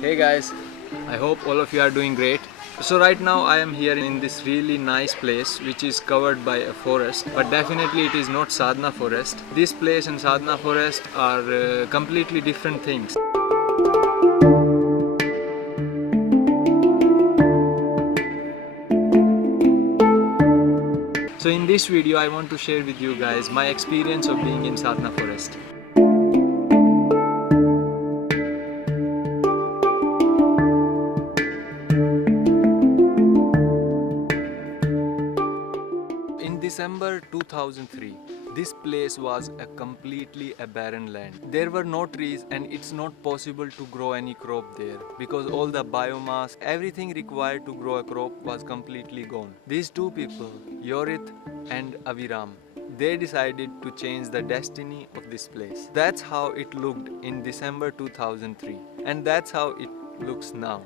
Hey guys, I hope all of you are doing great. So right now I am here in this really nice place which is covered by a forest, but definitely it is not Sadhana Forest. This place and Sadhana Forest are completely different things. So in this video I want to share with you guys my experience of being in Sadhana Forest. In December 2003, this place was completely a barren land. There were no trees and it's not possible to grow any crop there because all the biomass, everything required to grow a crop was completely gone. These two people, Yorit and Aviram, they decided to change the destiny of this place. That's how it looked in December 2003 and that's how it looks now.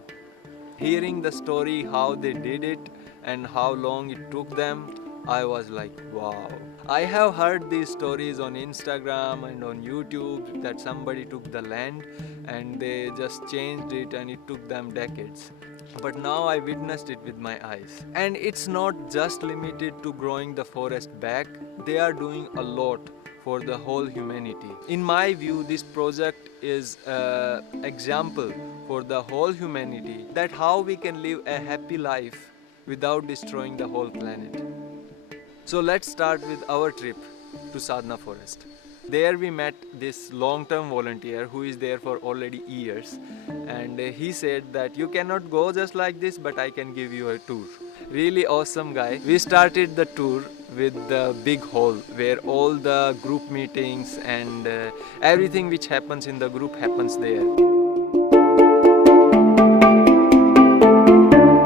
Hearing the story how they did it and how long it took them, I was like, wow. I have heard these stories on Instagram and on YouTube that somebody took the land and they just changed it and it took them decades. But now I witnessed it with my eyes. And it's not just limited to growing the forest back, they are doing a lot for the whole humanity. In my view, this project is an example for the whole humanity that how we can live a happy life without destroying the whole planet. So let's start with our trip to Sadhana Forest. There we met this long-term volunteer who is there for already years, and he said that you cannot go just like this, but I can give you a tour. Really awesome guy. We started the tour with the big hall where all the group meetings and everything which happens in the group happens there.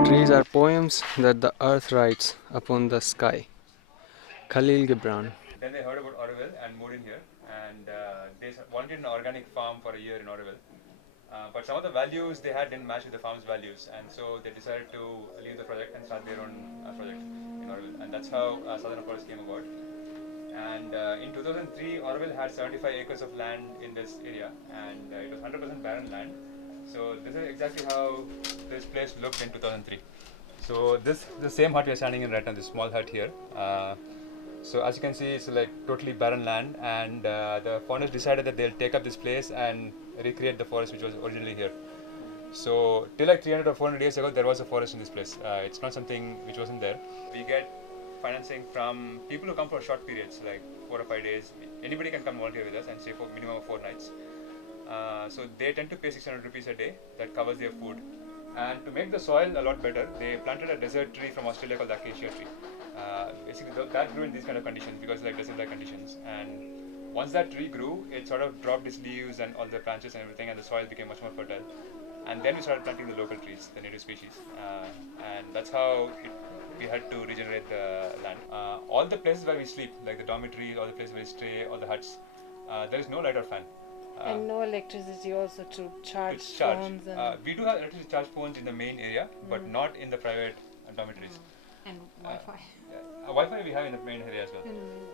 Trees are poems that the earth writes upon the sky. Khalil Gibran. Then they heard about Auroville and moved in here, and they wanted an organic farm for a year in Auroville. But some of the values they had didn't match with the farm's values, and so they decided to leave the project and start their own project in Auroville, and that's how Sadhana Forest came about. And in 2003, Auroville had 75 acres of land in this area, and it was 100% barren land. So this is exactly how this place looked in 2003. So this the same hut we are standing in right now, this small hut here. So as you can see, it's like totally barren land, and the founders decided that they'll take up this place and recreate the forest which was originally here. So till like 300 or 400 years ago, there was a forest in this place. It's not something which wasn't there. We get financing from people who come for short periods, like 4 or 5 days. Anybody can come volunteer with us and stay for minimum of 4 nights. So they tend to pay 600 rupees a day. That covers their food. And to make the soil a lot better, they planted a desert tree from Australia called the acacia tree. Basically, that grew in these kind of conditions because like desert-like conditions. And once that tree grew, it sort of dropped its leaves and all the branches and everything, and the soil became much more fertile. And then we started planting the local trees, the native species, and that's how we had to regenerate the land. All the places where we sleep, like the dormitories, all the places where we stay, all the huts, there is no light or fan. And no electricity also to charge phones. And we do have electricity charge phones in the main area, but not in the private dormitories. And Wi-Fi. Wi-Fi we have in the main area as well.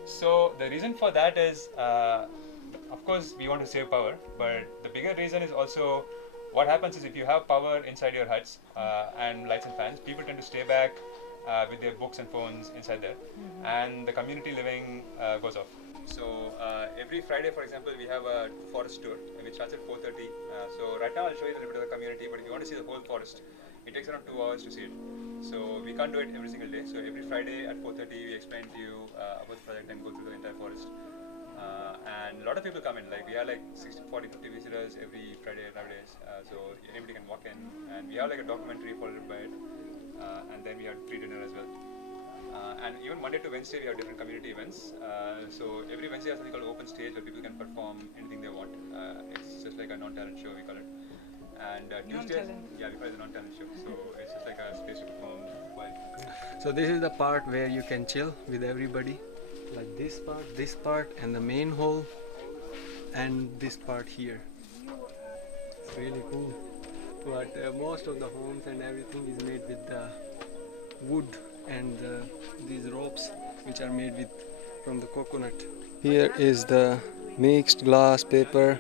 So the reason for that is, of course, we want to save power, but the bigger reason is also what happens is if you have power inside your huts and lights and fans, people tend to stay back with their books and phones inside there, and the community living goes off. So every Friday, for example, we have a forest tour, which starts at 4:30. So right now I'll show you a little bit of the community, but if you want to see the whole forest, it takes around 2 hours to see it. So we can't do it every single day. So every Friday at 4:30, we explain to you about the project and go through the entire forest. And a lot of people come in. Like we have like 60, 40, 50 visitors every Friday nowadays. So anybody can walk in, and we have like a documentary followed by it, and then we have free dinner as well. And even Monday to Wednesday, we have different community events. So every Wednesday, has something called open stage where people can perform anything they want. It's just like a non-talent show, we call it. And Tuesdays, we call it the non-talent show. So it's just like a space to perform. So this is the part where you can chill with everybody, like this part, and the main hall, and this part here. It's really cool. But most of the homes and everything is made with the wood and these ropes which are made from the coconut. Here is the mixed glass paper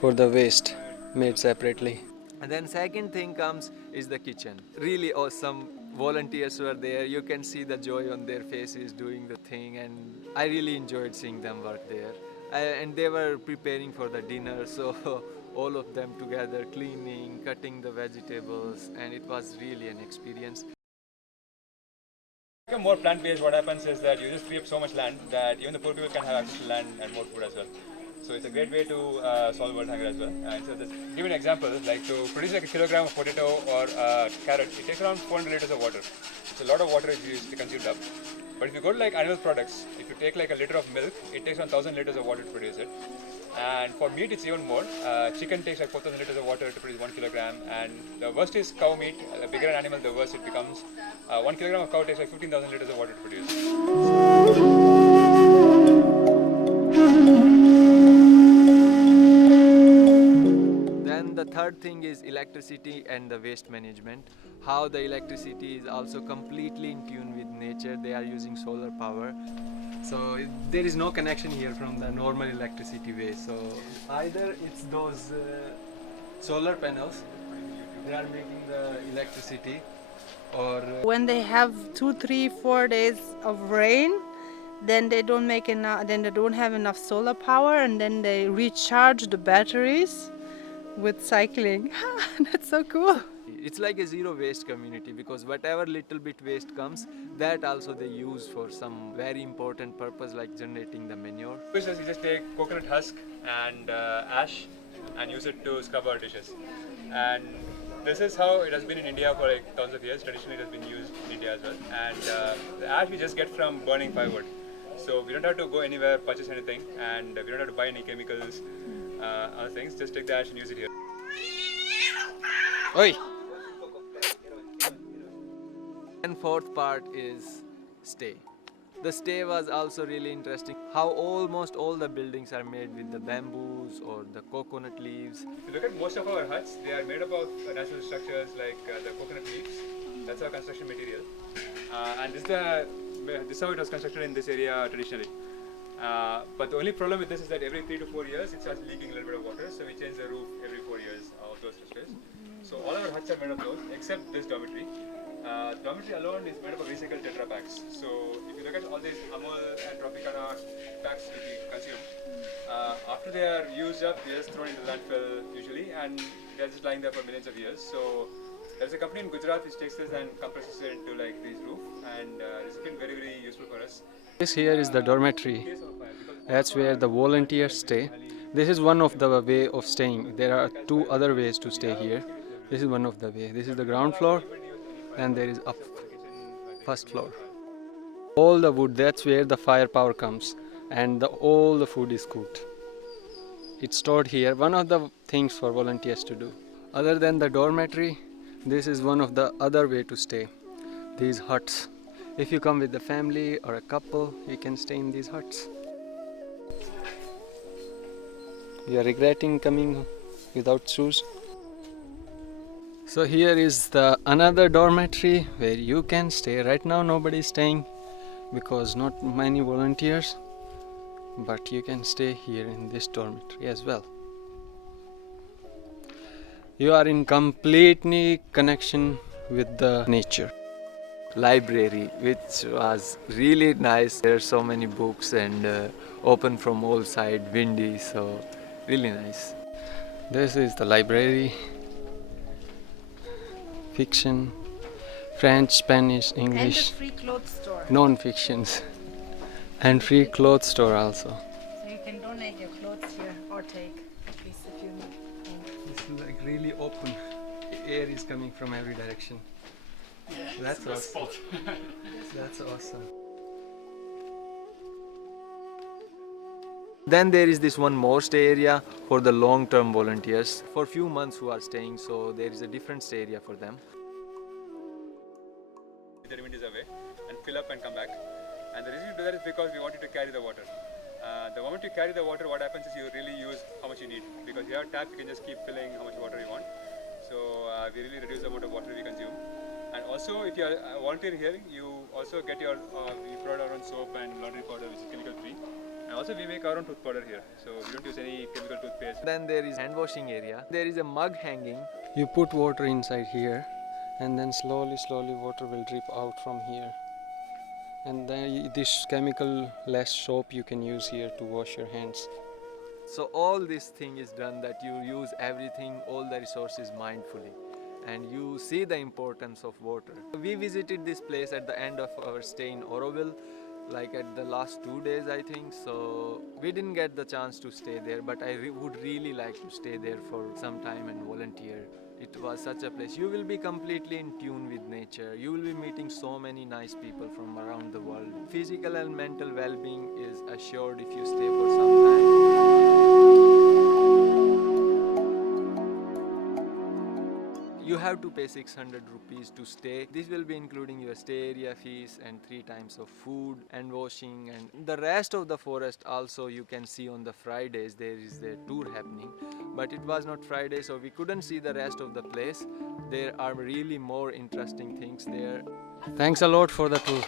for the waste made separately. And then second thing comes is the kitchen. Really awesome volunteers were there. You can see the joy on their faces doing the thing, and I really enjoyed seeing them work there. And they were preparing for the dinner, so all of them together cleaning, cutting the vegetables, and it was really an experience. Become more plant-based, what happens is that you just free up so much land that even the poor people can have access to land and more food as well. So it's a great way to solve world hunger as well. And so just give you an example, like to produce like a kilogram of potato or carrot, it takes around 400 liters of water. So a lot of water is used to consumed up. But if you go to like animal products, if you take like a liter of milk, it takes around 1000 liters of water to produce it. And for meat, it's even more. Chicken takes like 4000 liters of water to produce 1 kilogram. And the worst is cow meat. The bigger an animal, the worse it becomes. 1 kilogram of cow takes like 15,000 liters of water to produce. Then the third thing is electricity and the waste management. How the electricity is also completely in tune with nature. They are using solar power. So there is no connection here from the normal electricity way. So either it's those solar panels, they are making the electricity, or When they have 2, 3, 4 days of rain, then they don't make enough. Then they don't have enough solar power, and then they recharge the batteries with cycling. That's so cool. it's like a zero waste community, because whatever little bit waste comes, that also they use for some very important purpose like generating the manure. You just take coconut husk and ash and use it to scrub our dishes. And this is how it has been in India for like thousands of years. Traditionally, it has been used in India as well. And the ash we just get from burning firewood. So we don't have to go anywhere, purchase anything, and we don't have to buy any chemicals, other things. Just take the ash and use it here. Oi! And fourth part is stay. The stay was also really interesting. How almost all the buildings are made with the bamboos or the coconut leaves. If you look at most of our huts, they are made up of natural structures like the coconut leaves. That's our construction material. And this is how it was constructed in this area traditionally. But the only problem with this is that every 3 to 4 years it starts leaking a little bit of water, so we change the roof every 4 years of those structures. So all our huts are made of those except this dormitory. Dormitory alone is made up of recycled Tetra packs. So if you look at all these Amul and Tropicana packs which we consume, after they are used up, they are just thrown in the landfill usually, and they are just lying there for millions of years. So there's a company in Gujarat which takes this and compresses it into like this roof, and this has been very, very useful for us. This here is the dormitory. That's where the volunteers stay. This is one of the way of staying. There are two other ways to stay here. This is one of the way. This is the ground floor, and there is up first floor. All the wood, that's where the firepower comes, and all the food is cooked. It's stored here. One of the things for volunteers to do. Other than the dormitory, this is one of the other way to stay. These huts. If you come with the family or a couple, you can stay in these huts. You are regretting coming without shoes? So here is the another dormitory where you can stay. Right now nobody is staying because not many volunteers, but you can stay here in this dormitory as well. You are in completely connection with the nature. Library, which was really nice. There are so many books and open from all sides, windy, so really nice. This is the library. Fiction, French, Spanish, English. And a free clothes store. Non-fictions. And free clothes store also. So you can donate your clothes here or take a piece if you need. This is like really open. Air is coming from every direction. Yeah, That's awesome. That's awesome. Then there is this one more stay area for the long-term volunteers. For few months who are staying, so there is a different stay area for them. The wind is away and fill up and come back. And the reason to do that is because we want you to carry the water. The moment you carry the water, what happens is you really use how much you need. Because you have a tap, you can just keep filling how much water you want. So we really reduce the amount of water we consume. And also, if you are a volunteer here, you also get your, we provide our own soap and laundry powder, which is chemical free. And also we make our own tooth powder here, so we don't use any chemical toothpaste. Then there is hand washing area. There is a mug hanging You put water inside here, and then slowly water will drip out from here, and then this chemical less soap you can use here to wash your hands. So all this thing is done that you use everything, all the resources mindfully, and you see the importance of water. We visited this place at the end of our stay in Auroville, like at the last 2 days I think, so we didn't get the chance to stay there, but I would really like to stay there for some time and volunteer. It was such a place. You will be completely in tune with nature. You will be meeting so many nice people from around the world. Physical and mental well-being is assured if you stay for some time. You have to pay 600 rupees to stay. This will be including your stay area fees and 3 times of food and washing, and the rest of the forest also you can see on the Fridays. There is a tour happening, but it was not Friday, so we couldn't see the rest of the place. There are really more interesting things there. Thanks a lot for the tour.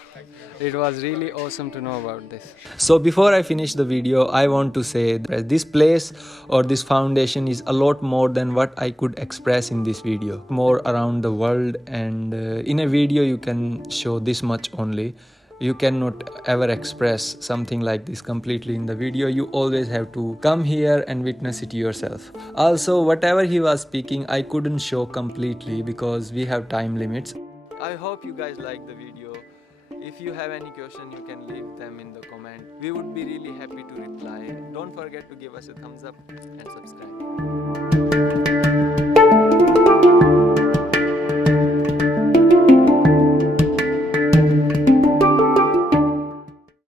It was really awesome to know about this. So before I finish the video, I want to say that this place or this foundation is a lot more than what I could express in this video. More around the world, and in a video you can show this much only. You cannot ever express something like this completely in the video. You always have to come here and witness it yourself. Also, whatever he was speaking, I couldn't show completely because we have time limits. I hope you guys like the video. If you have any question, you can leave them in the comment. We would be really happy to reply. Don't forget to give us a thumbs up and subscribe.